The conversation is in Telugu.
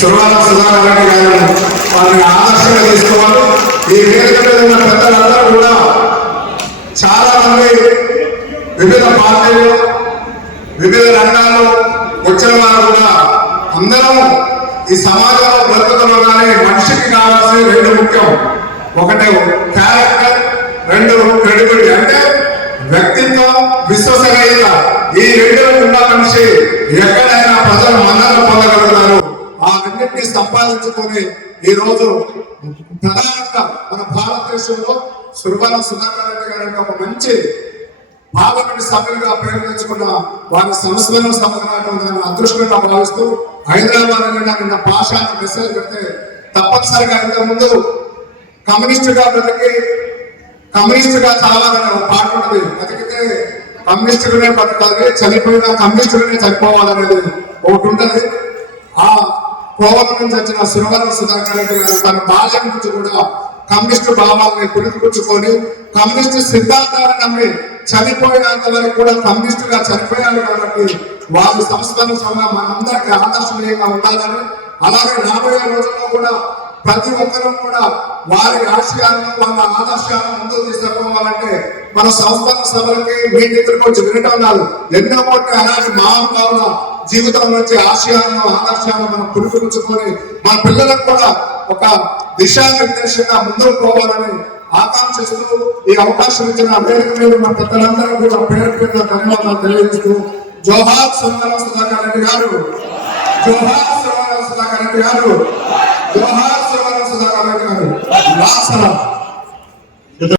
సురవాల సుధాకర్ రెడ్డి గారు వారిని ఆదర్శంగా తీసుకోవాలి. ఈ వేదిక మీద ఉన్న పెద్దలందరూ కూడా చాలా మంది వివిధ పార్టీలు వివిధ రంగాల్లో వచ్చిన వారు కూడా అందరం ఈ సమాజంలో బ్రతుకుతున్నాం కానీ మనిషికి కావాల్సిన రెండు ముఖ్యం. ఒకటి క్యారెక్టర్ రెండు క్రెడిబిలిటీ అంటే వ్యక్తిత్వం విశ్వసనీయత. ఈ రెండు ఉన్న మనిషి ఎక్కడ సంపాదించుకొని ఈ రోజు ప్రధానంగా మన భారతదేశంలో సురబాల సుధాకర్ రెడ్డి గారి ఒక మంచి పార్లమెంట్ సభ్యులుగా పేరు వారి సంస్థలను సంబంధించిన అదృష్టంగా భావిస్తూ హైదరాబాద్ నిన్న నిన్న భాష మెసేజ్ పెడితే తప్పనిసరిగా ఇంతకు ముందు కమ్యూనిస్ట్గా బ్రతికి కమ్యూనిస్ట్గా ఒక పాట ఉంటుంది బతికితే కమ్యూనిస్టులనే బతకాలి చనిపోయిన కమ్యూనిస్టులనే చనిపోవాలనేది ఒకటి ఉంటుంది. కోవల నుంచి వచ్చిన సురవర సుధాకర్ రెడ్డి గారు తన బాల్యం నుంచి కూడా కమ్యూనిస్టు భావాలని పురిపుచ్చుకొని కమ్యూనిస్టు సిద్ధాంతాలను నమ్మి చనిపోయినంత వరకు కూడా కమ్యూనిస్టుగా చనిపోయారు కాబట్టి వారి సంస్థల సమయం మనందరికీ ఆదర్శనీయంగా ఉండాలని అలాగే రాబోయే రోజుల్లో కూడా ప్రతి ఒక్కరూ కూడా వారి ఆశయాలను వాళ్ళ ఆదర్శాలను ముందుకు తీసుకుపోవాలంటే మన సంస్థల సభలకి మీటింగ్లకు వచ్చి వినటం కాదు ఎన్నో కోట్ల అలాంటి మహానుభావుల జీవితం నుంచి ఆశయాలను ఆదర్శాలను మనం పురిపుచ్చుకొని మన పిల్లలకు కూడా ఒక దిశానిర్దేశంగా ముందుకు పోవాలని ఆకాంక్షిస్తూ ఈ అవకాశం ఇచ్చిన వేదిక మీద మన పెద్దలందరూ కూడా పేరు పేరున ధన్యవాదాలు తెలియజేస్తూ జోహార్ సుందర సుధాకర్ రెడ్డి గారు. జోహార్ సుందర సుధాకర్ రెడ్డి గారు. జోహార్ సుందర సుధాకర్ రెడ్డి గారు.